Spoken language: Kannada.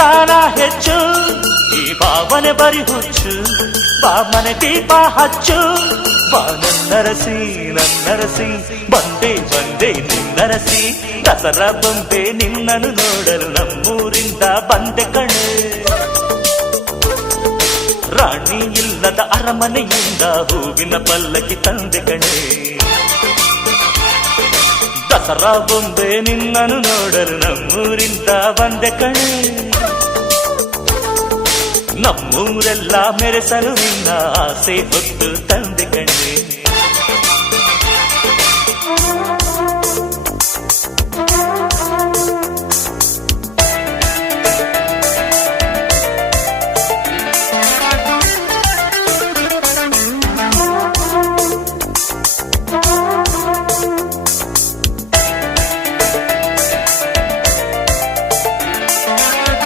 ತಾನ ಹೆಚ್ಚು ಈ ಭಾವನೆ ಬರಿ ಹುಚ್ಚು ಬಾ ಮನೆ ದೀಪ ಹಚ್ಚು ಬಾ ನನ್ನರಸಿ ಬಂದೆ ನಿನ್ನರಸಿ ದಸರಾ ಬೊಂಬೆ ನಿನ್ನನ್ನು ನೋಡಲು ನಮ್ಮೂರಿಂದ ಬಂದೆ ಕಣೆ ರಾಣಿ ಇಲ್ಲದ ಅರಮನೆಯಿಂದ ಹೂವಿನ ಪಲ್ಲಕ್ಕಿ ತಂದೆ ಕಣೆ ದಸರಾ ಬೊಂಬೆ ನಿನ್ನನ್ನು ನೋಡಲು ನಮ್ಮೂರಿಂದ ಬಂದೆ ಕಣೆ ನಮ್ಮೂರೆಲ್ಲ ಮೆರೆಸಲು ನಿನ್ನ ಆಸೆ ಹೊತ್ತು ತಂದೆ